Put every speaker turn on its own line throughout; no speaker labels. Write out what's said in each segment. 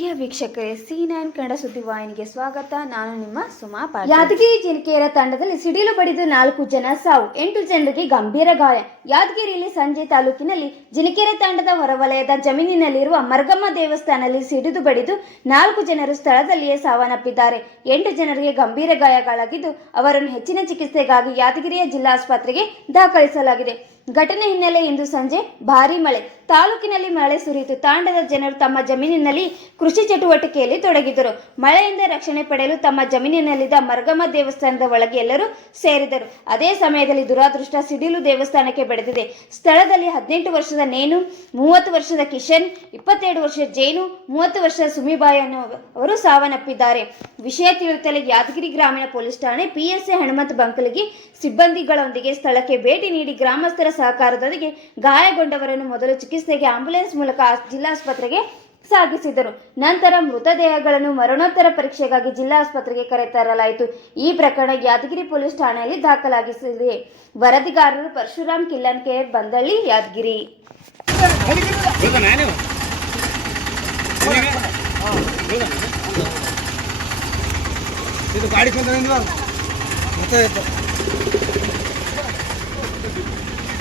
ಪ್ರಿಯ ವೀಕ್ಷಕರೇ C nine Kannada ಸುದ್ದಿವಾಹಿನಿಗೆ ಸ್ವಾಗತ. ನಾನು ನಿಮ್ಮ ಸುಮಾ
ಯಾದಗಿರಿ ಜಿಲ್ಕೆಯರ ತಂಡದಲ್ಲಿ ಸಿಡಿಲು ಬಡಿದು ನಾಲ್ಕು ಜನ ಸಾವು. ಎಂಟು ಜನರಿಗೆ ಗಂಭೀರ ಗಾಯ. ಯಾದಗಿರಿಯಲ್ಲಿ ಸಂಜೆ ತಾಲೂಕಿನಲ್ಲಿ ಜಿನಕೆರೆ ತಂಡದ ಹೊರವಲಯದ ಜಮೀನಿನಲ್ಲಿರುವ ಮರ್ಗಮ್ಮ ದೇವಸ್ಥಾನದಲ್ಲಿ ಸಿಡಿದು ಬಡಿದು ನಾಲ್ಕು ಜನರು ಸ್ಥಳದಲ್ಲಿಯೇ ಸಾವನ್ನಪ್ಪಿದ್ದಾರೆ. ಎಂಟು ಜನರಿಗೆ ಗಂಭೀರ ಗಾಯಗಳಾಗಿದ್ದು, ಅವರನ್ನು ಹೆಚ್ಚಿನ ಚಿಕಿತ್ಸೆಗಾಗಿ ಯಾದಗಿರಿಯ ಜಿಲ್ಲಾಸ್ಪತ್ರೆಗೆ ದಾಖಲಿಸಲಾಗಿದೆ. ಘಟನೆ ಹಿನ್ನೆಲೆ ಇಂದು ಸಂಜೆ ಭಾರೀ ಮಳೆ. ತಾಲೂಕಿನಲ್ಲಿ ಮಳೆ ಸುರಿಯಿತು ತಾಂಡದ ಜನರು ತಮ್ಮ ಜಮೀನಿನಲ್ಲಿ ಕೃಷಿ ಚಟುವಟಿಕೆಯಲ್ಲಿ ತೊಡಗಿದರು ಮಳೆಯಿಂದ ರಕ್ಷಣೆ ಪಡೆಯಲು ತಮ್ಮ ಜಮೀನಿನಲ್ಲಿದ್ದ ಮರ್ಗಮ್ಮ ದೇವಸ್ಥಾನದ ಒಳಗೆ ಎಲ್ಲರೂ ಸೇರಿದರು. ಅದೇ ಸಮಯದಲ್ಲಿ ದುರಾದೃಷ್ಟ ಸಿಡಿಲು ದೇವಸ್ಥಾನಕ್ಕೆ ಬೆಳೆದಿದೆ. ಸ್ಥಳದಲ್ಲಿ ಹದಿನೆಂಟು ವರ್ಷದ ನೇನು ಮೂವತ್ತು ವರ್ಷದ ಕಿಶನ್, ಇಪ್ಪತ್ತೆರಡು ವರ್ಷದ ಜೈನು, ಮೂವತ್ತು ವರ್ಷದ ಸುಮಿಬಾಯಿ ಅವರು ಸಾವನ್ನಪ್ಪಿದ್ದಾರೆ. ವಿಷಯ ತಿಳಿಯುತ್ತಲೇ ಯಾದಗಿರಿ ಗ್ರಾಮೀಣ ಪೊಲೀಸ್ ಠಾಣೆ ಪಿಎಸ್ಎ ಹನುಮಂತ ಬಂಕಲಿಗೆ ಸಿಬ್ಬಂದಿಗಳೊಂದಿಗೆ ಸ್ಥಳಕ್ಕೆ ಭೇಟಿ ನೀಡಿ ಗ್ರಾಮಸ್ಥರ ಸಹಕಾರದೊಂದಿಗೆ ಗಾಯಗೊಂಡವರನ್ನು ಮೊದಲು ಚಿಕಿತ್ಸೆಗೆ ಆಂಬ್ಯುಲೆನ್ಸ್ ಮೂಲಕ ಜಿಲ್ಲಾಸ್ಪತ್ರೆಗೆ ಸಾಗಿಸಿದರು. ನಂತರ ಮೃತದೇಹಗಳನ್ನು ಮರಣೋತ್ತರ ಪರೀಕ್ಷೆಗಾಗಿ ಜಿಲ್ಲಾಸ್ಪತ್ರೆಗೆ ಕರೆತರಲಾಯಿತು. ಈ ಪ್ರಕರಣ ಯಾದಗಿರಿ ಪೊಲೀಸ್ ಠಾಣೆಯಲ್ಲಿ ದಾಖಲಾಗಿಸಿದೆ. ವರದಿಗಾರರು ಪರಶುರಾಮ್ ಕಿಲ್ಲನ್ ಕೇರ್ ಬಂದಳ್ಳಿ, ಯಾದಗಿರಿ.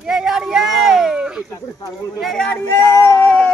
ये यार ये ये यार ये